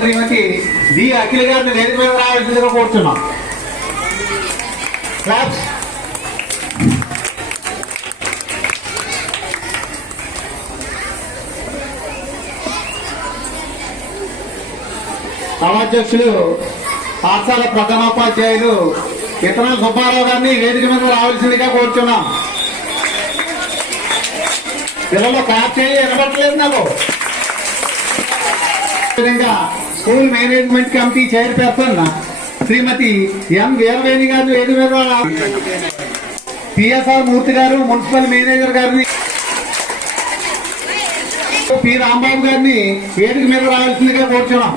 శ్రీమతి D అఖిల గారిని వేదిక మీద రావాల్సిందిగా కోరుతున్నాం. క్లాప్స్ సమాధ్యక్షులు పాఠశాల ప్రధానోపాధ్యాయులు ఇతర సుబ్బారావు గారిని వేదిక మీద రావాల్సిందిగా కోరుతున్నాం పిల్లలు క్లాప్ చేయి వినబట్టలేదు నాకు. విధంగా school management committee chairperson Srimati M Veeraveni గారు వేదిక పిఎస్ఆర్ మూర్తి గారు మున్సిపల్ మేనేజర్ గారిని పి రాంబాబు గారిని వేదిక మీద రావాల్సిందిగా కోరుచున్నాం.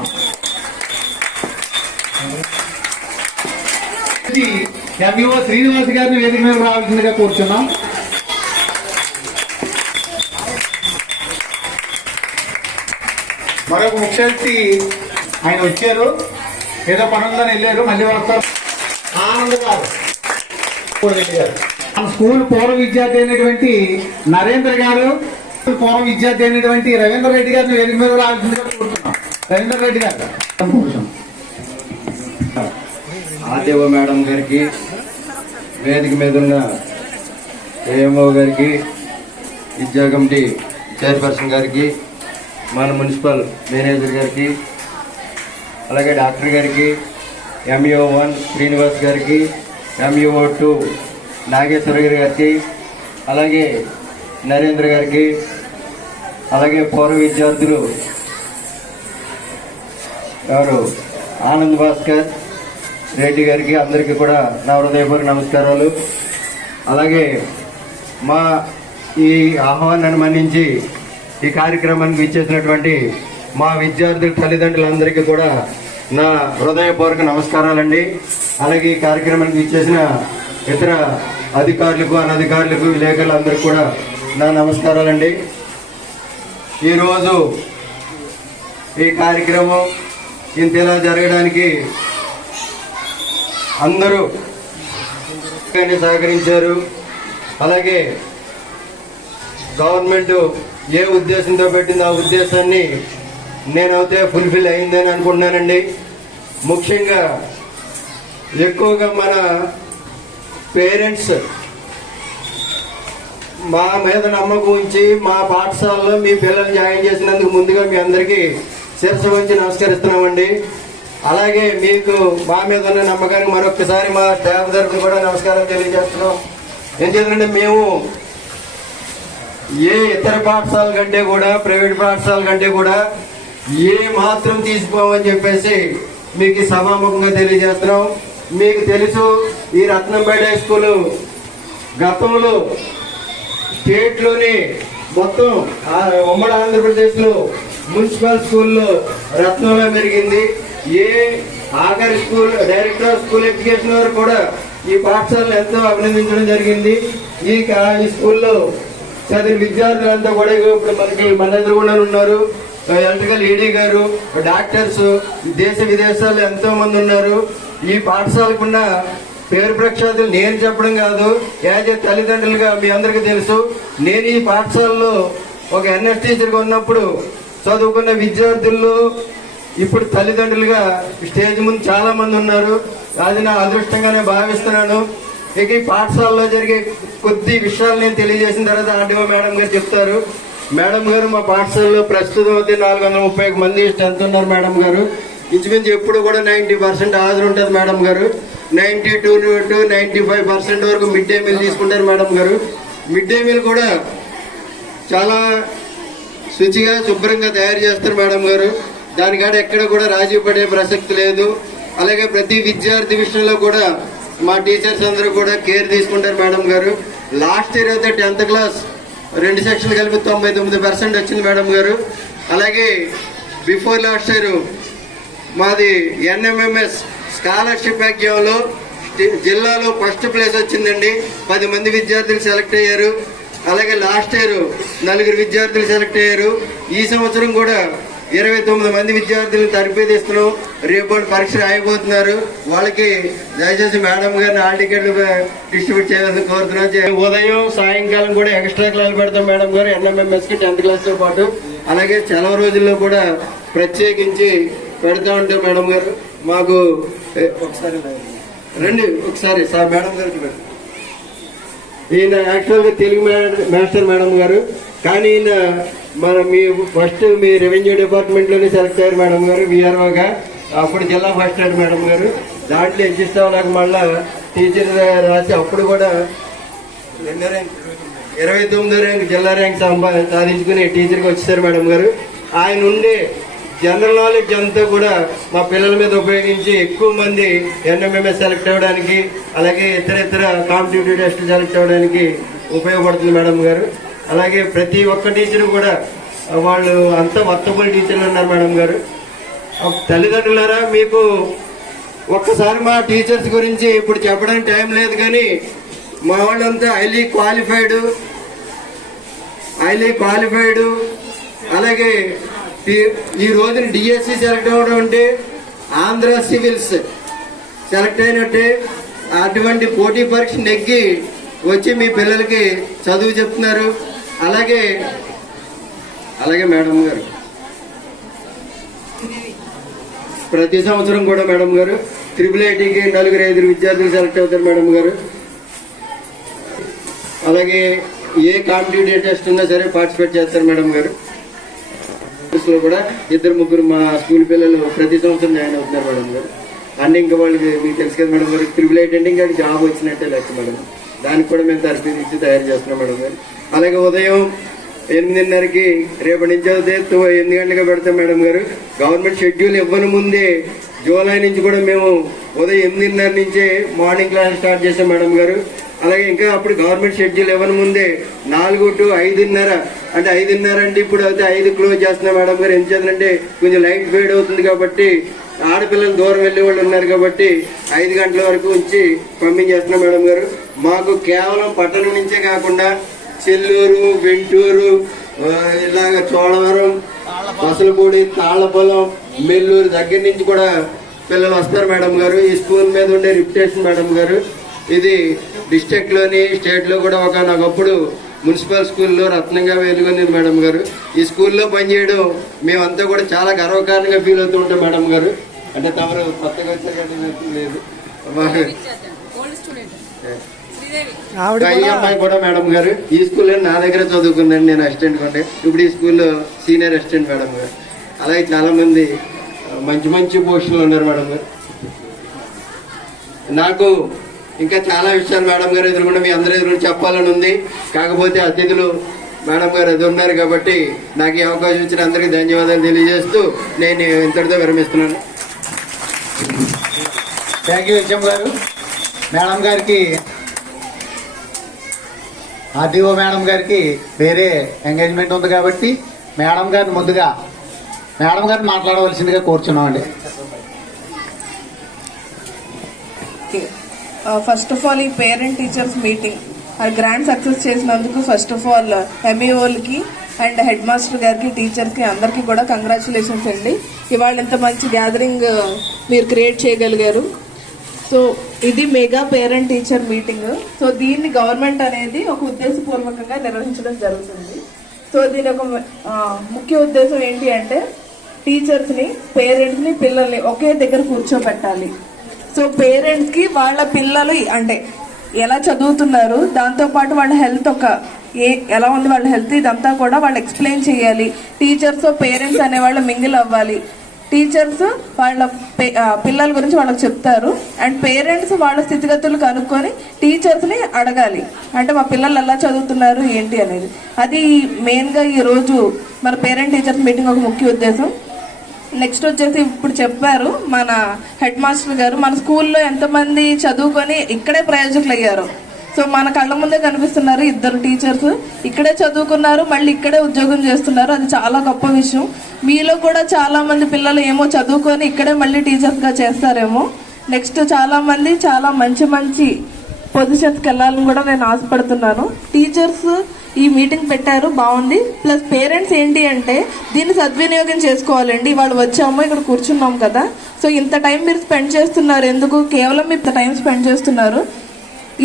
ఎంఈఓ శ్రీనివాస్ గారిని వేదిక మీద రావాల్సిందిగా కోరుచున్నాం. మరొక ముఖ్య వ్యక్తి ఆయన వచ్చారు. ఏదో పనుందని వెళ్ళారు మళ్ళీ వస్తారు. ఆనంద్ గారు. స్కూల్ పూర్వ విద్యార్థి అయినటువంటి నరేంద్ర గారు పూర్వ విద్యార్థి అయినటువంటి రవీంద్ర రెడ్డి గారిని వేదిక మీద కోరుతున్నాం. రవీంద్ర రెడ్డి గారు. ఆర్డీఓ మేడం గారికి వేదిక మీద ఉన్న ఏఎంఓ గారికి విద్యా కమిటీ చైర్పర్సన్ గారికి మన మున్సిపల్ మేనేజర్ గారికి అలాగే డాక్టర్ గారికి ఎంఈఓ వన్ శ్రీనివాస్ గారికి ఎంఈఓ టూ నాగేశ్వర గారి గారికి అలాగే నరేంద్ర గారికి అలాగే పూర్వ విద్యార్థులు ఎవరు? ఆనంద్ భాస్కర్ రెడ్డి గారికి అందరికీ కూడా నా హృదయపూర్వక నమస్కారాలు. అలాగే మా ఈ ఆహ్వానాన్ని మన్నించి ఈ కార్యక్రమానికి ఇచ్చేసినటువంటి మా విద్యార్థుల తల్లిదండ్రులందరికీ కూడా నా హృదయపూర్వక నమస్కారాలండి. అలాగే ఈ కార్యక్రమానికి ఇచ్చేసిన ఇతర అధికారులకు అనధికారులకు విలేకరులందరికీ కూడా నా నమస్కారాలండి. ఈరోజు ఈ కార్యక్రమం ఇంత ఇలా జరగడానికి అందరూ సహకరించారు. అలాగే గవర్నమెంట్ ఏ ఉద్దేశంతో పెట్టింది ఆ ఉద్దేశాన్ని నేనైతే ఫుల్ఫిల్ అయిందని అనుకుంటున్నానండి. ముఖ్యంగా ఎక్కువగా మన పేరెంట్స్ మా మీద నమ్మకం ఉంచి మా పాఠశాలలో మీ పిల్లల్ని జాయిన్ చేసినందుకు ముందుగా మీ అందరికీ శిరస్సు వంచి నమస్కరిస్తున్నామండి. అలాగే మీకు మా మీద ఉన్న నమ్మకానికి మరొకసారి మా స్టాఫ్ తరఫున కూడా నమస్కారం తెలియజేస్తున్నాం. ఏం చేద్దంటే మేము ఏ ఇతర పాఠశాల కంటే కూడా ప్రైవేట్ పాఠశాల కంటే కూడా ఏ మాత్రం తీసుకోమని చెప్పేసి మీకు సభాముఖంగా తెలియజేస్తున్నాం. మీకు తెలుసు ఈ రత్నంపేట హై స్కూల్ గతంలో స్టేట్లోని మొత్తం ఆ ఉమ్మడి ఆంధ్రప్రదేశ్లో మున్సిపల్ స్కూల్లో రత్నంలో పెరిగింది ఏ ఆఖరి school director of school education వారు కూడా ఈ పాఠశాలను ఎంతో అభినందించడం జరిగింది. ఈ ఈ స్కూల్లో చదివిన విద్యార్థులంతా కూడా ఇప్పుడు మనకి మన ఎదురుగుండా ఉన్నారు ఎలక్ట్రికల్ ఈడీ గారు డాక్టర్స్ దేశ విదేశాల్లో ఎంతో మంది ఉన్నారు. ఈ పాఠశాలకున్న పేరు ప్రఖ్యాతులు నేను చెప్పడం కాదు యాజ్ ఏ తల్లిదండ్రులుగా మీ అందరికీ తెలుసు నేను ఈ పాఠశాలలో ఒక ఎన్ఎస్ టీచర్గా ఉన్నప్పుడు చదువుకున్న విద్యార్థుల్లో ఇప్పుడు తల్లిదండ్రులుగా స్టేజ్ ముందు చాలా మంది ఉన్నారు. అది నా అదృష్టంగానే భావిస్తున్నాను. ఇక ఈ పాఠశాలలో జరిగే కొద్ది విషయాలు నేను తెలియజేసిన తర్వాత ఆర్డీఓ మేడం గారు చెప్తారు. మేడం గారు మా పాఠశాలలో ప్రస్తుతం అయితే నాలుగు వందల ముప్పై మంది స్ట్రెంత్ ఉన్నారు మేడం గారు. ఇంచుమించు ఎప్పుడు కూడా నైంటీ పర్సెంట్ హాజరు ఉంటుంది మేడం గారు. Ninety two to ninety five percent వరకు మిడ్ డే మీల్ తీసుకుంటారు మేడం గారు. మిడ్ డే మీల్ కూడా చాలా శుచిగా శుభ్రంగా తయారు చేస్తారు మేడం గారు. దానికాడ ఎక్కడ కూడా రాజీ పడే ప్రసక్తి లేదు. అలాగే ప్రతి విద్యార్థి విషయంలో కూడా మా టీచర్స్ అందరూ కూడా కేర్ తీసుకుంటారు మేడం గారు. లాస్ట్ ఇయర్ అయితే టెన్త్ క్లాస్ రెండు సెక్షన్లు కలిపి తొంభై తొమ్మిది పర్సెంట్ వచ్చింది మేడం గారు. అలాగే బిఫోర్ లాస్ట్ ఇయర్ మాది ఎన్ఎంఎంఎస్ స్కాలర్షిప్ ఎగ్జామ్లో జిల్లాలో ఫస్ట్ ప్లేస్ వచ్చిందండి. పది మంది విద్యార్థులు సెలెక్ట్ అయ్యారు. అలాగే లాస్ట్ ఇయర్ నలుగురు విద్యార్థులు సెలెక్ట్ అయ్యారు. ఈ సంవత్సరం కూడా ఇరవై తొమ్మిది మంది విద్యార్థులను తరబేదిస్తున్నాం రేపు పరీక్ష రాయబోతున్నారు. వాళ్ళకి దయచేసి మేడం గారిని హాల్ టికెట్లు డిస్ట్రిబ్యూట్ చేయాలని కోరుతున్నాం. ఉదయం సాయంకాలం కూడా ఎక్స్ట్రా క్లాస్ పెడతాం మేడం గారు. ఎన్ఎంఎంఎస్కి టెన్త్ క్లాస్తో పాటు. అలాగే సెలవు రోజుల్లో కూడా ప్రత్యేకించి పెడతా ఉంటాం మేడం గారు. మాకు ఒకసారి రండి ఒకసారి సార్ మేడం గారికి పెట్టండి. ఈయన యాక్చువల్గా తెలుగు మే- మాస్టర్ మేడం గారు. కానీ ఈయన మన మీ ఫస్ట్ మీ రెవెన్యూ డిపార్ట్మెంట్లోనే సెలెక్ట్ అయ్యారు మేడం గారు విఆర్ఓగా అప్పుడు జిల్లా ఫస్ట్ అయ్యారు మేడం గారు. దాంట్లో అడ్జస్ట్ నాకు మళ్ళా టీచర్ రాసి అప్పుడు కూడా ఇరవై తొమ్మిదో ర్యాంక్ జిల్లా ర్యాంక్ సంపా సాధించుకుని టీచర్కి వచ్చేసారు మేడం గారు. ఆయన ఉండే జనరల్ నాలెడ్జ్ అంతా కూడా మా పిల్లల మీద ఉపయోగించి ఎక్కువ మంది ఎన్ఎంఎంఎస్ సెలెక్ట్ అవ్వడానికి అలాగే ఇతర ఇతర కాంపిటేటివ్ టెస్ట్ సెలెక్ట్ అవ్వడానికి ఉపయోగపడుతుంది మేడం గారు. అలాగే ప్రతి ఒక్క టీచర్ కూడా వాళ్ళు అంతా వర్తబుల్ టీచర్లు ఉన్నారు మేడం గారు. తల్లిదండ్రులరా తల్లిదండ్రులారా మీకు ఒక్కసారి మా టీచర్స్ గురించి ఇప్పుడు చెప్పడానికి టైం లేదు కానీ మా వాళ్ళంతా హైలీ క్వాలిఫైడ్ హైలీ క్వాలిఫైడ్ అలాగే ఈ- ఈ రోజున డిఎస్సి సెలెక్ట్ అవ్వడం అంటే ఆంధ్ర సివిల్స్ సెలెక్ట్ అయినట్టే అటువంటి పోటీ పరీక్ష నెగ్గి వచ్చి మీ పిల్లలకి చదువు చెప్తున్నారు. అలాగే అలాగే మేడం గారు. ప్రతి సంవత్సరం కూడా మేడం గారు త్రిపుల్ ఐటీకి నలుగురు ఐదుగురు విద్యార్థులు సెలెక్ట్ అవుతారు మేడం గారు. అలాగే ఏ కాంపిటేటివ్ టెస్ట్ ఉన్నా సరే పార్టిసిపేట్ చేస్తారు మేడం గారు. లో కూడా ఇద్దరు ముగ్గురు మా స్కూల్ పిల్లలు ప్రతి సంవత్సరం జాయిన్ అవుతున్నారు మేడం గారు. అన్ని ఇంకా వాళ్ళకి మీకు తెలుసు కదా మేడం గారు ట్రిపుల్ ఐటీ అంటే ఇంకా జాబ్ వచ్చినట్టే లెక్క మేడం. దానికి కూడా మేము తరఫీ ఇచ్చి తయారు చేస్తున్నాం మేడం. గారు అలాగే ఉదయం ఎనిమిదిన్నరకి రేపటి నుంచి అయితే ఎనిమిది గంటలకు పెడతాం మేడం గారు. గవర్నమెంట్ షెడ్యూల్ ఇవ్వని ముందే జూలై నుంచి కూడా మేము ఉదయం ఎనిమిదిన్నర నుంచే మార్నింగ్ క్లాస్ స్టార్ట్ చేసాం మేడం గారు. అలాగే ఇంకా అప్పుడు గవర్నమెంట్ షెడ్యూల్ ఇవ్వని ముందే నాలుగు టు ఐదున్నర అంటే ఐదున్నర అంటే ఇప్పుడు అయితే ఐదు క్లోజ్ చేస్తున్నాం మేడం గారు. ఏం చేద్దంటే కొంచెం లైట్ ఫేడ్ అవుతుంది కాబట్టి ఆడపిల్లలు దూరం వెళ్ళే వాళ్ళు ఉన్నారు కాబట్టి ఐదు గంటల వరకు ఉంచి పంపించేస్తున్నాం మేడం గారు. మాకు కేవలం పట్టణం నుంచే కాకుండా చెల్లూరు వెంటూరు ఇలాగ చోడవరం పసలపూడి తాళ్ళపొలం మెల్లూరు దగ్గర నుంచి కూడా పిల్లలు వస్తారు మేడం గారు. ఈ స్కూల్ మీద ఉండే రిప్యుటేషన్ మేడం గారు. ఇది డిస్టిక్లోని స్టేట్లో కూడా ఒక నాకప్పుడు మున్సిపల్ స్కూల్లో రత్నంగా వెలుగొంది మేడం గారు. ఈ స్కూల్లో పనిచేయడం మేమంతా కూడా చాలా గర్వకారణంగా ఫీల్ అవుతూ ఉంటాం మేడం గారు. అంటే తమరు కొత్తగా వచ్చారు కాబట్టి లేదు. ఈ అమ్మాయి కూడా మేడం గారు ఈ స్కూల్లో నా దగ్గర చదువుకుందండి నేను అసిస్టెంట్ కొంటే ఇప్పుడు ఈ స్కూల్లో సీనియర్ అసిస్టెంట్ మేడం గారు. అలాగే చాలా మంది మంచి మంచి పోస్టులు ఉన్నారు మేడం గారు. నాకు ఇంకా చాలా విషయాలు మేడం గారు ఎదురుకుండా మీ అందరి ఎదురు చెప్పాలని ఉంది. కాకపోతే అతిథులు మేడం గారు ఎదురున్నారు కాబట్టి నాకు ఈ అవకాశం ఇచ్చిన అందరికీ ధన్యవాదాలు తెలియజేస్తూ నేను ఇంతటితో విరమిస్తున్నాను. థ్యాంక్ యూ హెచ్ఎం గారు. మేడం గారికి ఆర్డీఓ మేడం గారికి వేరే ఎంగేజ్మెంట్ ఉంది కాబట్టి మేడం గారిని ముందుగా మేడం గారిని మాట్లాడవలసిందిగా కోరుచున్నామండి. ఫస్ట్ ఆఫ్ ఆల్ ఈ పేరెంట్ టీచర్స్ మీటింగ్ అది గ్రాండ్ సక్సెస్ చేసినందుకు ఫస్ట్ ఆఫ్ ఆల్ ఎంఈఓలకి అండ్ హెడ్ మాస్టర్ గారికి టీచర్కి అందరికీ కూడా కంగ్రాచులేషన్స్ అండి. ఇవాళ ఇంత మంచి గ్యాదరింగ్ మీరు క్రియేట్ చేయగలిగారు. సో ఇది mega parent teacher meeting. So దీన్ని గవర్నమెంట్ అనేది ఒక ఉద్దేశపూర్వకంగా నిర్వహించడం జరుగుతుంది. సో దీని ఒక ముఖ్య ఉద్దేశం ఏంటి అంటే టీచర్స్ని పేరెంట్స్ని పిల్లల్ని ఒకే దగ్గర కూర్చోబెట్టాలి. సో పేరెంట్స్కి వాళ్ళ పిల్లలు అంటే ఎలా చదువుతున్నారు దాంతో పాటు వాళ్ళ హెల్త్ ఒక ఏ ఎలా ఉంది వాళ్ళ హెల్త్ ఇదంతా కూడా వాళ్ళు ఎక్స్ప్లెయిన్ చేయాలి. టీచర్స్ పేరెంట్స్ అనే వాళ్ళు మింగిల్ అవ్వాలి. టీచర్స్ వాళ్ళ పే- పిల్లల గురించి వాళ్ళకి చెప్తారు. అండ్ పేరెంట్స్ వాళ్ళ స్థితిగతులు కనుక్కొని టీచర్స్ని అడగాలి. అంటే మా పిల్లలు ఎలా చదువుతున్నారు ఏంటి అనేది. అది మెయిన్గా ఈ రోజు మన పేరెంట్ టీచర్స్ మీటింగ్ ఒక ముఖ్య ఉద్దేశం. నెక్స్ట్ వచ్చేసి ఇప్పుడు చెప్పారు మన హెడ్ మాస్టర్ గారు మన స్కూల్లో ఎంతమంది చదువుకొని ఇక్కడే ప్రయోజకులు అయ్యారు సో మన కళ్ళ ముందే కనిపిస్తున్నారు ఇద్దరు టీచర్స్. ఇక్కడే చదువుకున్నారు మళ్ళీ ఇక్కడే ఉద్యోగం చేస్తున్నారు. అది చాలా గొప్ప విషయం. మీలో కూడా చాలామంది పిల్లలు ఏమో చదువుకొని ఇక్కడే మళ్ళీ టీచర్స్గా చేస్తారేమో. నెక్స్ట్ చాలామంది చాలా మంచి మంచి పొజిషన్స్కి వెళ్ళాలని కూడా నేను ఆశపడుతున్నాను. టీచర్స్ ఈ మీటింగ్ పెట్టారు బాగుంది. ప్లస్ పేరెంట్స్ ఏంటి అంటే దీన్ని సద్వినియోగం చేసుకోవాలండి. వాళ్ళు వచ్చాము ఇక్కడ కూర్చున్నాం కదా. సో ఇంత టైం మీరు స్పెండ్ చేస్తున్నారు. ఎందుకు? కేవలం ఇంత టైం స్పెండ్ చేస్తున్నారు.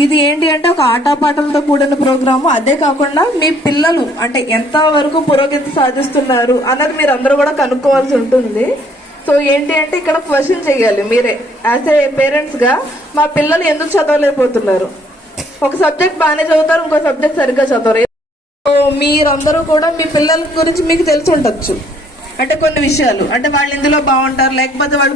ఇది ఏంటి అంటే ఒక ఆటపాటలతో కూడిన ప్రోగ్రాము. అదే కాకుండా మీ పిల్లలు అంటే ఎంత వరకు పురోగతి సాధిస్తున్నారు అన్నది మీరు అందరూ కూడా కనుక్కోవాల్సి ఉంటుంది. సో ఏంటి అంటే ఇక్కడ క్వశ్చన్ చేయాలి మీరే. యాజ్ ఏ పేరెంట్స్గా మా పిల్లలు ఎందుకు చదవలేకపోతున్నారు? ఒక సబ్జెక్ట్ బాగానే చదువుతారు ఇంకో సబ్జెక్ట్ సరిగ్గా చదవరు. సో మీరందరూ కూడా మీ పిల్లల గురించి మీకు తెలిసి ఉండొచ్చు. అంటే కొన్ని విషయాలు. అంటే వాళ్ళు ఇందులో బాగుంటారు లేకపోతే వాళ్ళు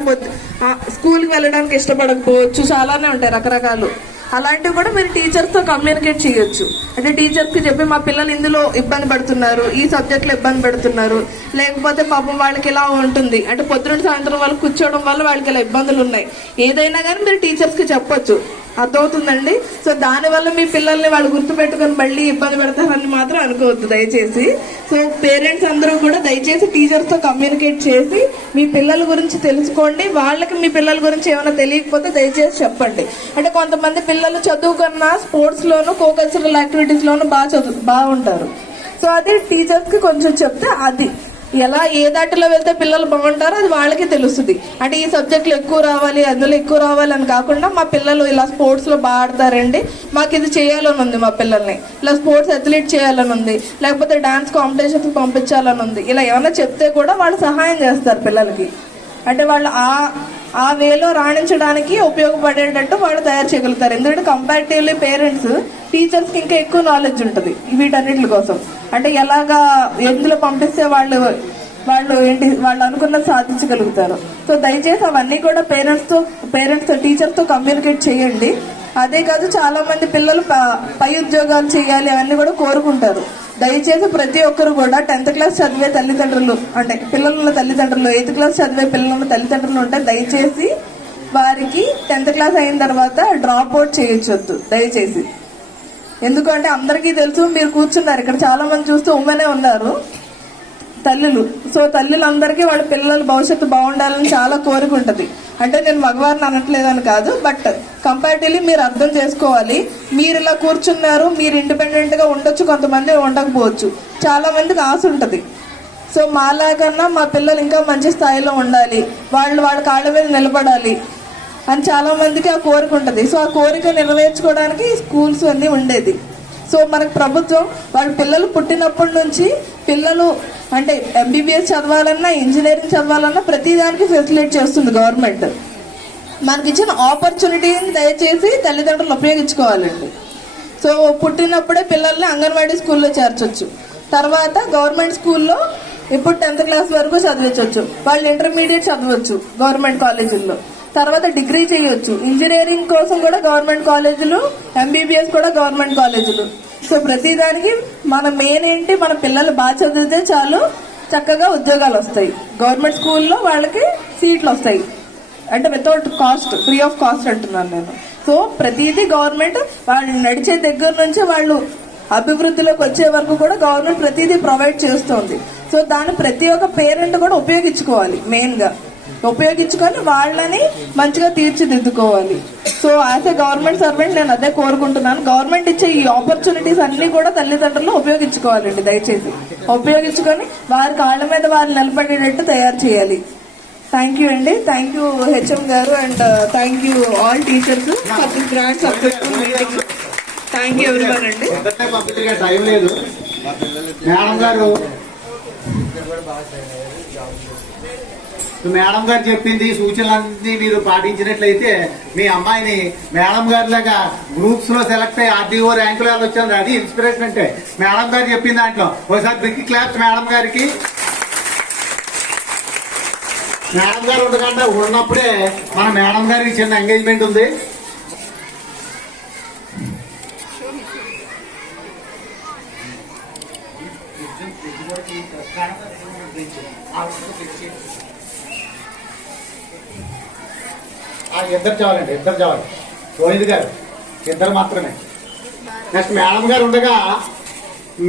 స్కూల్కి వెళ్ళడానికి ఇష్టపడకపోవచ్చు చాలానే ఉంటాయి రకరకాలు. అలాంటివి కూడా మీరు టీచర్తో కమ్యూనికేట్ చేయొచ్చు. అంటే టీచర్స్కి చెప్పి మా పిల్లలు ఇందులో ఇబ్బంది పడుతున్నారు ఈ సబ్జెక్ట్లో ఇబ్బంది పడుతున్నారు. లేకపోతే పాపం వాళ్ళకి ఇలా ఉంటుంది. అంటే పొద్దున సాయంత్రం వాళ్ళు కూర్చోవడం వల్ల వాళ్ళకి ఇలా ఇబ్బందులు ఉన్నాయి. ఏదైనా కానీ మీరు టీచర్స్కి చెప్పొచ్చు. అర్థమవుతుందండి? సో దానివల్ల మీ పిల్లల్ని వాళ్ళు గుర్తుపెట్టుకొని మళ్ళీ ఇబ్బంది పెడతారని మాత్రం అనుకోవద్దు దయచేసి. సో పేరెంట్స్ అందరూ కూడా దయచేసి టీచర్స్తో కమ్యూనికేట్ చేసి మీ పిల్లల గురించి తెలుసుకోండి. వాళ్ళకి మీ పిల్లల గురించి ఏమైనా తెలియకపోతే దయచేసి చెప్పండి. అంటే కొంతమంది పిల్లలు చదువుకున్నా స్పోర్ట్స్లోను కో కల్చరల్ యాక్టివిటీస్లోను బాగా చదువు బాగుంటారు. సో అది టీచర్స్కి కొంచెం చెప్తే అది. ఎలా ఏ దాటిలో వెళ్తే పిల్లలు బాగుంటారో అది వాళ్ళకి తెలుస్తుంది. అంటే ఈ సబ్జెక్టులు ఎక్కువ రావాలి అందులో ఎక్కువ రావాలి అని కాకుండా మా పిల్లలు ఇలా స్పోర్ట్స్లో బాగా ఆడతారండి. మాకు ఇది చేయాలని ఉంది మా పిల్లల్ని. ఇలా స్పోర్ట్స్ అథ్లీట్ చేయాలని ఉంది. లేకపోతే డాన్స్ కాంపిటీషన్కి పంపించాలని ఉంది. ఇలా ఏమైనా చెప్తే కూడా వాళ్ళు సహాయం చేస్తారు పిల్లలకి. అంటే వాళ్ళు ఆ ఆ వేలో రాణించడానికి ఉపయోగపడేటట్టు వాళ్ళు తయారు చేయగలుగుతారు. ఎందుకంటే కంపారిటివ్లీ పేరెంట్స్ టీచర్స్కి ఇంకా ఎక్కువ నాలెడ్జ్ ఉంటుంది వీటన్నిటి కోసం. అంటే ఎలాగా ఎందులో పంపిస్తే వాళ్ళు వాళ్ళు ఏంటి వాళ్ళు అనుకున్నది సాధించగలుగుతారు. సో దయచేసి అవన్నీ కూడా పేరెంట్స్తో పేరెంట్స్తో టీచర్తో కమ్యూనికేట్ చేయండి. అదే కాదు చాలా మంది పిల్లలు ప- పై ఉద్యోగాలు చేయాలి అవన్నీ కూడా కోరుకుంటారు. దయచేసి ప్రతి ఒక్కరు కూడా టెన్త్ క్లాస్ చదివే తల్లిదండ్రులు అంటే పిల్లలున్న తల్లిదండ్రులు ఎయిత్ క్లాస్ చదివే పిల్లలున్న తల్లిదండ్రులు ఉంటే దయచేసి వారికి టెన్త్ క్లాస్ అయిన తర్వాత డ్రాప్ అవుట్ చేయొచ్చొద్దు దయచేసి. ఎందుకంటే అందరికీ తెలుసు మీరు కూర్చున్నారు. ఇక్కడ చాలా మంది చూస్తూ ఉమ్మనే ఉన్నారు. తల్లులు. సో తల్లులందరికీ వాళ్ళ పిల్లల భవిష్యత్తు బాగుండాలని చాలా కోరిక ఉంటుంది. అంటే నేను మగవారిని అనట్లేదని కాదు బట్ కంపారిటివ్లీ మీరు అర్థం చేసుకోవాలి. మీరు ఇలా కూర్చున్నారు మీరు ఇండిపెండెంట్గా ఉండొచ్చు కొంతమంది ఉండకపోవచ్చు. చాలా మందికి ఆశ ఉంటుంది. సో మాలాగన్నా మా పిల్లలు ఇంకా మంచి స్థాయిలో ఉండాలి. వాళ్ళు వాళ్ళ కాళ్ళ మీద నిలబడాలి. అని చాలా మందికి ఆ కోరిక ఉంటుంది. సో ఆ కోరిక నెరవేర్చుకోవడానికి స్కూల్స్ అన్నీ ఉండేది. సో మనకు ప్రభుత్వం వాళ్ళ పిల్లలు పుట్టినప్పటి నుంచి పిల్లలు అంటే ఎంబీబీఎస్ చదవాలన్నా ఇంజనీరింగ్ చదవాలన్నా ప్రతి దానికి చేస్తుంది గవర్నమెంట్. మనకి ఇచ్చిన ఆపర్చునిటీని దయచేసి తల్లిదండ్రులు ఉపయోగించుకోవాలండి. సో పుట్టినప్పుడే పిల్లల్ని అంగన్వాడీ స్కూల్లో చేర్చొచ్చు. తర్వాత గవర్నమెంట్ స్కూల్లో ఇప్పుడు టెన్త్ క్లాస్ వరకు చదివించవచ్చు వాళ్ళు ఇంటర్మీడియట్ చదవచ్చు గవర్నమెంట్ కాలేజీల్లో. తర్వాత డిగ్రీ చేయొచ్చు. ఇంజనీరింగ్ కోసం కూడా గవర్నమెంట్ కాలేజీలు ఎంబీబీఎస్ కూడా గవర్నమెంట్ కాలేజీలు. సో ప్రతిదానికి మన మెయిన్ ఏంటి మన పిల్లలు బాగా చదివితే చాలు చక్కగా ఉద్యోగాలు వస్తాయి. గవర్నమెంట్ స్కూల్లో వాళ్ళకి సీట్లు వస్తాయి. అంటే without cost free of cost అంటున్నాను నేను. సో ప్రతిదీ గవర్నమెంట్ వాళ్ళు నడిచే దగ్గర నుంచి వాళ్ళు అభివృద్ధిలోకి వచ్చే వరకు కూడా గవర్నమెంట్ ప్రతిదీ ప్రొవైడ్ చేస్తుంది. సో దాన్ని ప్రతి ఒక్క పేరెంట్ కూడా ఉపయోగించుకోవాలి మెయిన్గా ఉపయోగించుకొని వాళ్ళని మంచిగా తీర్చిదిద్దుకోవాలి. So as a government servant నేను అదే కోరుకుంటున్నాను. గవర్నమెంట్ ఇచ్చే ఈ ఆపర్చునిటీస్ అన్ని కూడా తల్లిదండ్రులు ఉపయోగించుకోవాలండి దయచేసి. ఉపయోగించుకొని వారి కాళ్ళ మీద వారు నిలబడేటట్టు తయారు చేయాలి. థ్యాంక్ యూ అండి. థ్యాంక్ యూ హెచ్ఎం గారు and thank you all teachers for this grand successful meeting thank you everyone అండి. టైం లేదు. మేడం గారు మేడం గారు చెప్పింది సూచనలన్నీ మీరు పాటించినట్లయితే మీ అమ్మాయిని మేడం గారి లాగా గ్రూప్స్లో సెలెక్ట్ అయ్యి ఆర్డీఓ ర్యాంకులు వచ్చారు అది ఇన్స్పిరేషన్ అంటే. మేడం గారు చెప్పిన దాంట్లో ఒకసారి బిగ్ క్లాప్స్ మేడం గారికి. మేడం గారు ఉండకుండా ఉన్నప్పుడే మన మేడం గారికి చిన్న ఎంగేజ్మెంట్ ఉంది. ఇద్దరు చాలండి ఇద్దరు చాలు. రోహిత్ గారు ఇద్దరు మాత్రమే. నెక్స్ట్ మేడం గారు ఉండగా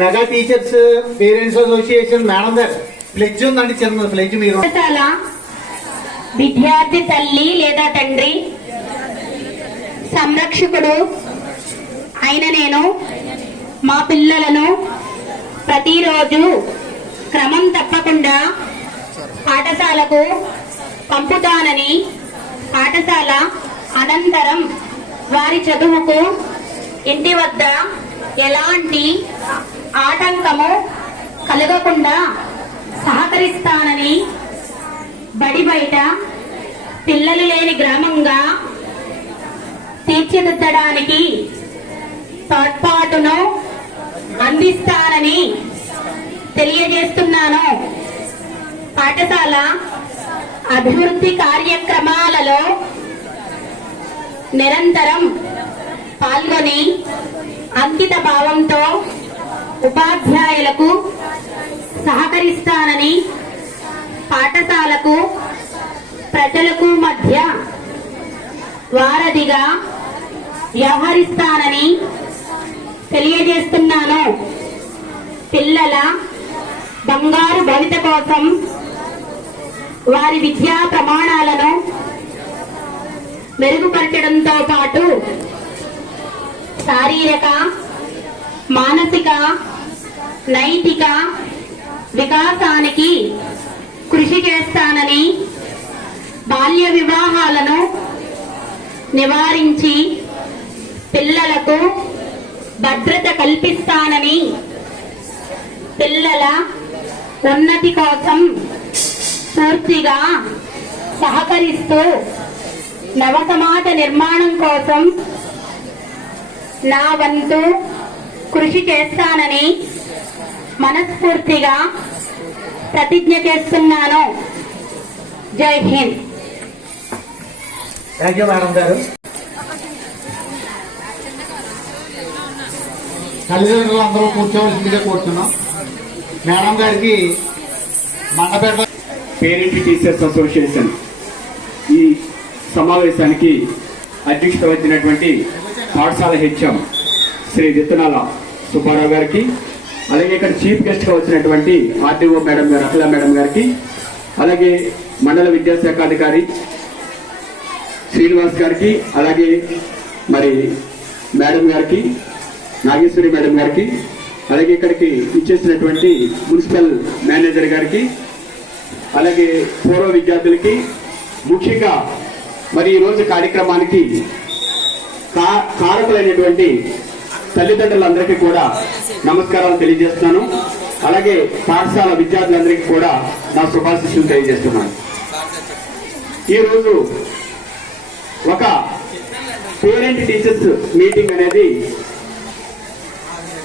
mega teachers parents association madam గారు. ఫ్లెడ్జ్ ఉందండి చిన్న ఫ్లెడ్జ్ మీరు. విద్యార్థి తల్లి లేదా తండ్రి సంరక్షకుడు అయిన నేను మా పిల్లలను ప్రతిరోజు క్రమం తప్పకుండా పాఠశాలకు పంపుతానని పాఠశాల అనంతరం వారి చదువుకు ఇంటి వద్ద ఎలాంటి ఆటంకము కలగకుండా సహకరిస్తానని బడి బయట పిల్లలు లేని గ్రామంగా తీర్చిదిద్దడానికి తోడ్పాటును అందిస్తానని తెలియజేస్తున్నాను. పాఠశాల అభివృద్ధి కార్యక్రమాలలో నిరంతరం పాల్గొని అంకిత భావంతో ఉపాధ్యాయులకు సహకరిస్తానని పాఠశాలకు ప్రజలకు మధ్య వారధిగా వ్యవహరిస్తానని తెలియజేస్తున్నాను. పిల్లల బంగారు భవిత కోసం వారి విద్యా ప్రమాణాలను మెరుగుపరచడంతో పాటు శారీరక మానసిక నైతిక వికాసానికి కృషి చేస్తానని బాల్య వివాహాలను నివారించి పిల్లలకు భద్రత కల్పిస్తానని పిల్లల ఉన్నతి కోసం పూర్తిగా సహకరిస్తూ నవ సమాజ నిర్మాణం కోసం నా వంతు కృషి చేస్తానని మనస్ఫూర్తిగా ప్రతిజ్ఞ చేస్తున్నాను. జై హింద్. థ్యాంక్ యూ మేడం గారు. తల్లిదండ్రులు అందరూ కూర్చోవలసిందిగా కూర్చున్నాం మేడం గారికి మండపేట పేరెంట్ టీచర్స్ అసోసియేషన్ ఈ సమావేశానికి అధ్యక్షత వచ్చినటువంటి పాఠశాల హెచ్ఎం శ్రీ విత్తనాల సుబ్బారావు గారికి అలాగే ఇక్కడ చీఫ్ గెస్ట్గా వచ్చినటువంటి ఆర్డీఓ మేడం గారు అఖిల మేడం గారికి అలాగే మండల విద్యాశాఖ అధికారి శ్రీనివాస్ గారికి అలాగే మరి మేడం గారికి నాగేశ్వరి మేడం గారికి అలాగే ఇక్కడికి ఇచ్చేసినటువంటి మున్సిపల్ మేనేజర్ గారికి అలాగే పూర్వ విద్యార్థులకి ముఖ్యంగా మరి ఈ రోజు కార్యక్రమానికి కారకులైనటువంటి తల్లిదండ్రులందరికీ కూడా నమస్కారాలు తెలియజేస్తున్నాను. అలాగే పాఠశాల విద్యార్థులందరికీ కూడా నా శుభాశిస్సులు తెలియజేస్తున్నాను. ఈరోజు ఒక పేరెంట్ టీచర్స్ మీటింగ్ అనేది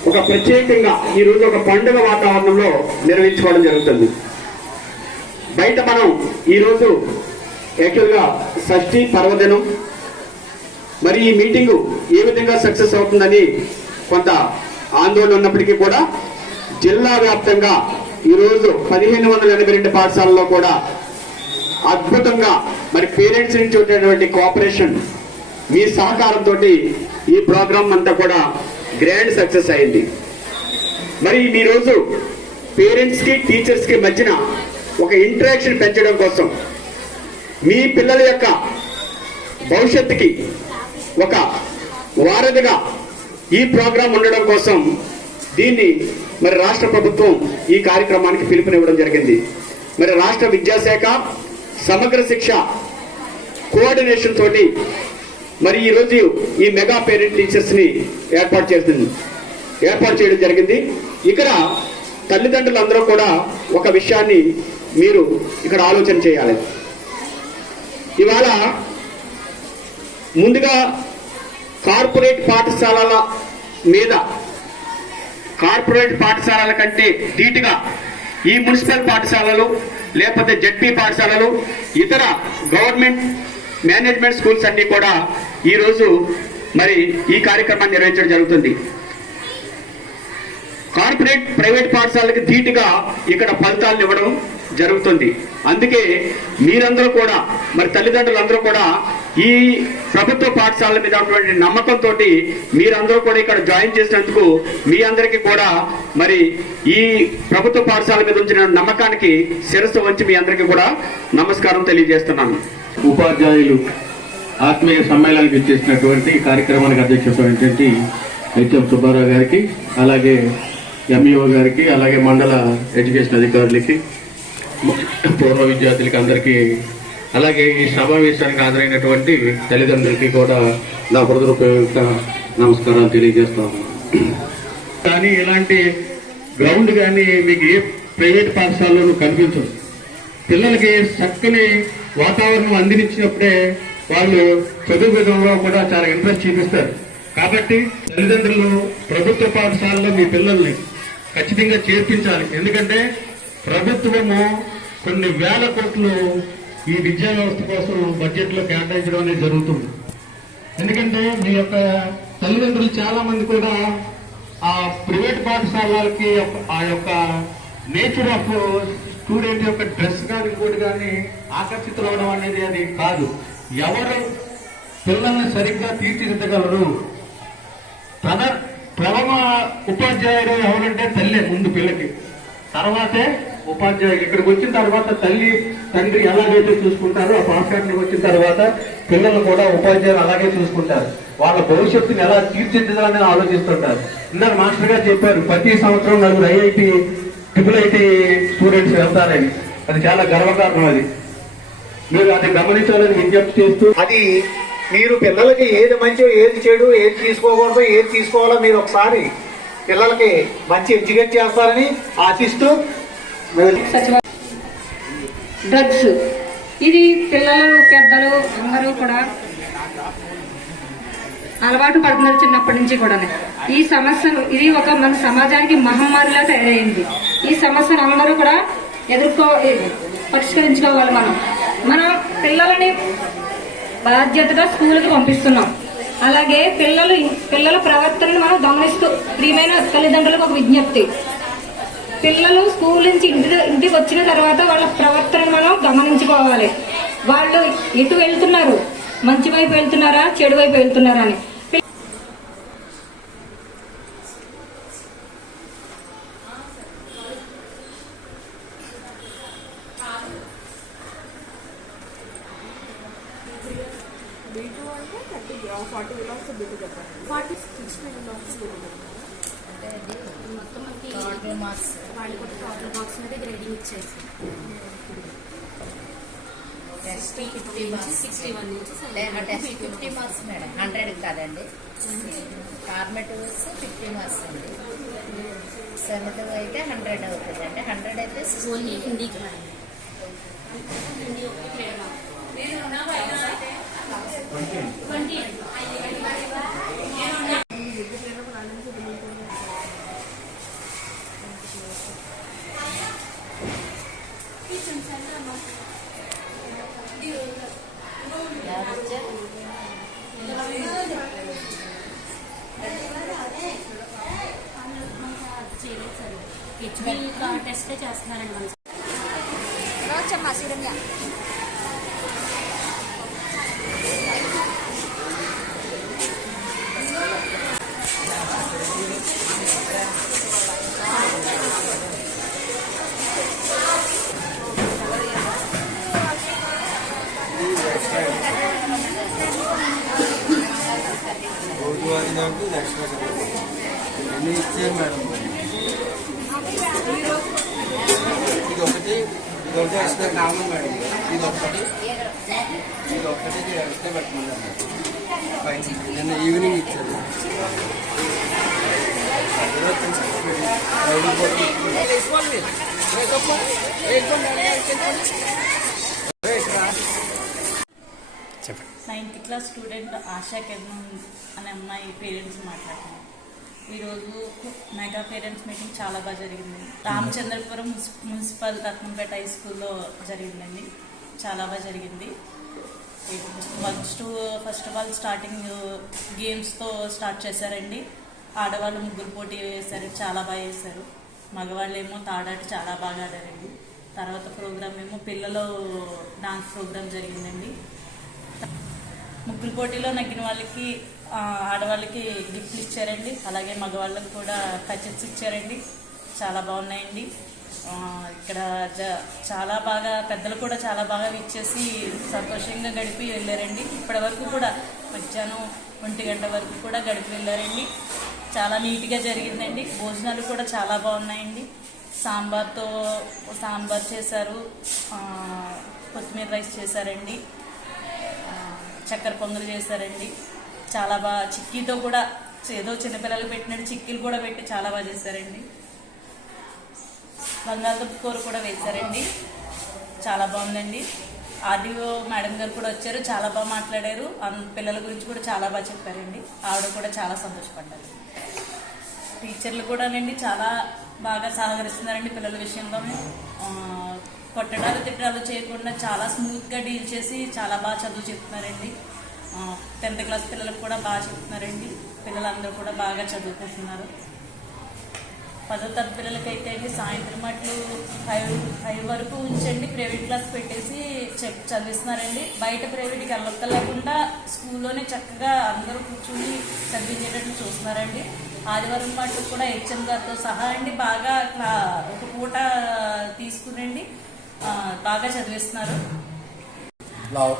ఒక ప్రత్యేకంగా ఈ రోజు ఒక పండుగ వాతావరణంలో నిర్వహించుకోవడం జరుగుతుంది. బయట మనం ఈరోజు యాక్చువల్గా షష్ఠి పర్వదినం. మరి ఈ మీటింగు ఏ విధంగా సక్సెస్ అవుతుందని కొంత ఆందోళన ఉన్నప్పటికీ కూడా జిల్లా వ్యాప్తంగా ఈరోజు పదిహేను వందల ఎనభై రెండు పాఠశాలలో కూడా అద్భుతంగా మరి పేరెంట్స్ నుంచి ఉండేటువంటి కోఆపరేషన్ మీ సహకారంతో ఈ ప్రోగ్రామ్ అంతా కూడా గ్రాండ్ సక్సెస్ అయింది. మరి ఈరోజు రోజు టీచర్స్కి మధ్యన ఒక ఇంటరాక్షన్ పెంచడం కోసం మీ పిల్లల యొక్క భవిష్యత్తుకి ఒక వారధిగా ఈ ప్రోగ్రాం ఉండడం కోసం దీన్ని మరి రాష్ట్ర ప్రభుత్వం ఈ కార్యక్రమానికి పిలుపునివ్వడం జరిగింది. మరి రాష్ట్ర విద్యాశాఖ సమగ్ర శిక్ష కోఆర్డినేషన్ తోటి మరి ఈరోజు ఈ మెగా పేరెంట్ టీచర్స్ని ఏర్పాటు చేస్తుంది ఏర్పాటు చేయడం జరిగింది. ఇక్కడ తల్లిదండ్రులందరూ కూడా ఒక విషయాన్ని మీరు ఇక్కడ ఆలోచన చేయాలి. ఇవాళ ముందుగా కార్పొరేట్ పాఠశాలల మీద కార్పొరేట్ పాఠశాలల కంటే ధీటుగా ఈ మున్సిపల్ పాఠశాలలు లేకపోతే జడ్పీ పాఠశాలలు ఇతర గవర్నమెంట్ మేనేజ్మెంట్ స్కూల్స్ అన్నీ కూడా ఈరోజు మరి ఈ కార్యక్రమాన్ని నిర్వహించడం జరుగుతుంది. కార్పొరేట్ ప్రైవేట్ పాఠశాలకి ధీటుగా ఇక్కడ ఫలితాలను ఇవ్వడం జరుగుతుంది. అందుకే మీరందరూ కూడా మరి తల్లిదండ్రులందరూ కూడా ఈ ప్రభుత్వ పాఠశాలల మీద ఉన్నటువంటి నమ్మకంతో మీరందరూ కూడా ఇక్కడ జాయిన్ చేసినందుకు మీ అందరికీ కూడా మరి ఈ ప్రభుత్వ పాఠశాల మీద ఉంచిన నమ్మకానికి శిరస్సు వంచి మీ అందరికీ కూడా నమస్కారం తెలియజేస్తున్నాను. ఉపాధ్యాయులు ఆత్మీయ సమ్మేళనానికి ఇచ్చేసినటువంటి కార్యక్రమానికి అధ్యక్షత ఏంటంటే హెచ్ఎం సుబ్బారావు గారికి అలాగే ఎంఈఓ గారికి అలాగే మండల ఎడ్యుకేషన్ అధికారులకి పూర్వ విద్యార్థులకి అందరికీ అలాగే ఈ సమావేశానికి హాజరైనటువంటి తల్లిదండ్రులకి కూడా నా హృదయపూర్వక నమస్కారాలు తెలియజేస్తాను కానీ ఇలాంటి గ్రౌండ్ కానీ మీకు ఏ ప్రైవేట్ పాఠశాలలోనూ కనిపించదు. పిల్లలకి చక్కని వాతావరణం అందించినప్పుడే వాళ్ళు చదువు విధంలో కూడా చాలా ఇంట్రెస్ట్ చూపిస్తారు. కాబట్టి తల్లిదండ్రులు ప్రభుత్వ పాఠశాలలో మీ పిల్లల్ని ఖచ్చితంగా చేర్పించాలి. ఎందుకంటే ప్రభుత్వము కొన్ని వేల కోట్లు ఈ విద్యా వ్యవస్థ కోసం బడ్జెట్లో కేటాయించడం అనేది జరుగుతుంది. ఎందుకంటే మీ యొక్క తల్లిదండ్రులు చాలా మంది కూడా ఆ ప్రైవేట్ పాఠశాలలకి ఆ యొక్క నేచర్ ఆఫ్ స్టూడెంట్ యొక్క డ్రెస్ కానీ ఇంకోటి కానీ ఆకర్షితులవడం అనేది అది కాదు. ఎవరు పిల్లల్ని సరిగ్గా తీర్చిదిద్దగలరు? ప్రధ ప్రథమ ఉపాధ్యాయుడు ఎవరంటే తల్లే ముందు పిల్లకి. తర్వాతే ఉపాధ్యాయులు ఇక్కడికి వచ్చిన తర్వాత తల్లి తండ్రి ఎలాగైతే చూసుకుంటారో ఆ పాఠశాలకు వచ్చిన తర్వాత పిల్లలు కూడా ఉపాధ్యాయులు అలాగే చూసుకుంటారు. వాళ్ళ భవిష్యత్తుని ఎలా తీర్చిదిద్దాలని ఆలోచిస్తుంటారు. ఇందాక మాస్టర్ గారు చెప్పారు ప్రతి సంవత్సరం నలుగురు ఐఐటి ట్రిపుల్ ఐటి స్టూడెంట్స్ వెళ్తారని. అది చాలా గర్వకారణం అది. మీరు అది గమనించాలని విజ్ఞప్తి చేస్తూ అది మీరు పిల్లలకి ఏది మంచో ఏది చెడు ఏది తీసుకోకూడదు ఏది తీసుకోవాలో మీరు ఒకసారి పిల్లలకి మంచి ఎడ్యుకేట్ చేస్తారని ఆశిస్తూ డ్రగ్స్. ఇది పిల్లలు పెద్దలు అందరూ కూడా అలవాటు పడుతున్నారు చిన్నప్పటి నుంచి కూడా ఈ సమస్యను ఇది ఒక మన సమాజానికి మహమ్మారిలా తయారైంది. ఈ సమస్యను అందరూ కూడా ఎదుర్కో పరిష్కరించుకోవాలి మనం. మనం పిల్లలని బాధ్యతగా స్కూల్కి పంపిస్తున్నాం. అలాగే పిల్లలు పిల్లల ప్రవర్తనను మనం గమనిస్తూ ప్రియమైన తల్లిదండ్రులకు ఒక విజ్ఞప్తి. పిల్లలు స్కూల్ నుంచి ఇంటి ఇంటికి వచ్చిన తర్వాత వాళ్ళ ప్రవర్తన మనం గమనించుకోవాలి. వాళ్ళు ఎటు వెళ్తున్నారు? మంచి వైపు వెళ్తున్నారా? చెడు వైపు వెళ్తున్నారా అని. మొత్తం మనకి మార్క్స్ వాళ్ళు కూడా మార్క్స్ మీద గ్రేడింగ్ ఇచ్చేసి test fifty marks sixty one నుంచి test fifty marks madam hundred కాదండి ఫార్మేటివ్స్ ఫిఫ్టీ మార్క్స్ అండి సెవెంటివ్ అయితే హండ్రెడ్ అవుతుంది అండి హండ్రెడ్ అయితే ఓన్లీ హిందీకి ట్వంటీ ఎవరు వచ్చారు? చేయలేదు సార్ హెచ్బి టెస్టే చేస్తున్నారండి మన రోజువారీ దాంట్లో ఇది ఎక్స్ట్రా ఎన్ని ఇచ్చారు మేడం ఇది ఒకటి ఇది ఒకటి ఎక్స్ట్రా కావాలి మేడం ఇది. ఒకటి ఇది ఒకటి ఎక్స్ట్రా పెట్టమన్నారు నిన్న ఈవినింగ్ ఇచ్చారు. Ninth class student Asha Kerman అనే అమ్మాయి పేరెంట్స్ మాట్లాడుతున్నాం ఈరోజు మెగా పేరెంట్స్ మీటింగ్ చాలా బాగా జరిగింది. రామచంద్రపురం మున్సి- మున్సిపల్ రత్నంపేట హై స్కూల్లో జరిగిందండి. చాలా బాగా జరిగింది. First first of all starting గేమ్స్తో start చేశారండి. ఆడవాళ్ళు ముగ్గురు పోటీ వేశారు చాలా బాగా వేశారు. మగవాళ్ళు ఏమో తాడాటి చాలా బాగా ఆడారండి. తర్వాత ప్రోగ్రామ్ ఏమో పిల్లలు డాన్స్ ప్రోగ్రామ్ జరిగిందండి. ముగ్గురు పోటీలో నగ్గిన వాళ్ళకి ఆడవాళ్ళకి గిఫ్ట్లు ఇచ్చారండి. అలాగే మగవాళ్ళకి కూడా కచెట్స్ ఇచ్చారండి. చాలా బాగున్నాయండి. ఇక్కడ జ- చాలా బాగా పెద్దలు కూడా చాలా బాగా ఇచ్చేసి సంతోషంగా గడిపి వెళ్ళారండి. ఇప్పటి వరకు కూడా మధ్యాహ్నం ఒంటి గంట వరకు కూడా గడిపి వెళ్ళారండి. చాలా నీట్గా జరిగిందండి. భోజనాలు కూడా చాలా బాగున్నాయండి. సాంబార్తో సాంబార్ చేశారు. కొత్తిమీర రైస్ చేశారండి. చక్కెర పొంగల్ చేశారండి. చాలా బాగా చిక్కీతో కూడా ఏదో చిన్నపిల్లలు పెట్టినట్టు చిక్కీలు కూడా పెట్టి చాలా బాగా చేశారండి బంగాళదుంప కూర కూడా వేశారండి. చాలా బాగుందండి. ఆర్డీఓ మేడం గారు కూడా వచ్చారు చాలా బాగా మాట్లాడారు. పిల్లల గురించి కూడా చాలా బాగా చెప్పారండి. ఆవిడ కూడా చాలా సంతోషపడ్డారు. టీచర్లు కూడానండి చాలా బాగా సహకరిస్తున్నారండి పిల్లల విషయంలో. కొట్టడాలు తిట్టడాలు చేయకుండా చాలా స్మూత్గా డీల్ చేసి చాలా బాగా చదువు చెప్తున్నారండి. టెన్త్ క్లాస్ పిల్లలకు కూడా బాగా చెప్తున్నారండి. పిల్లలందరూ కూడా బాగా చదువుకుంటున్నారు. పదో తరగతి పిల్లలకైతే అండి సాయంత్రం అట్లు ఫైవ్ ఫైవ్ వరకు ఉంచండి. ప్రైవేట్ క్లాస్ పెట్టేసి చెప్ చదివిస్తున్నారండి. బయట ప్రైవేట్కి వెళ్ళక్కర్లేకుండా స్కూల్లోనే చక్కగా అందరూ కూర్చుని చదివించేటట్లు చూస్తున్నారండి. ఆదివారం పాటు కూడా హెచ్ఎం గారితో సహా అండి. బాగా ఒక పూట తీసుకునండి బాగా చదివిస్తున్నారు.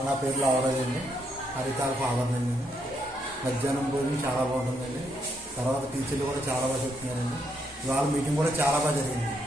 నా పేరు లావరాజ్ అండి. హరితాల ఫాదర్ మధ్యాహ్నం భోజనం చాలా బాగుంటుందండి. తర్వాత టీచర్లు కూడా చాలా బాగా చెప్తున్నారండి. ఇవాళ మీటింగ్ కూడా చాలా బాగా జరిగింది.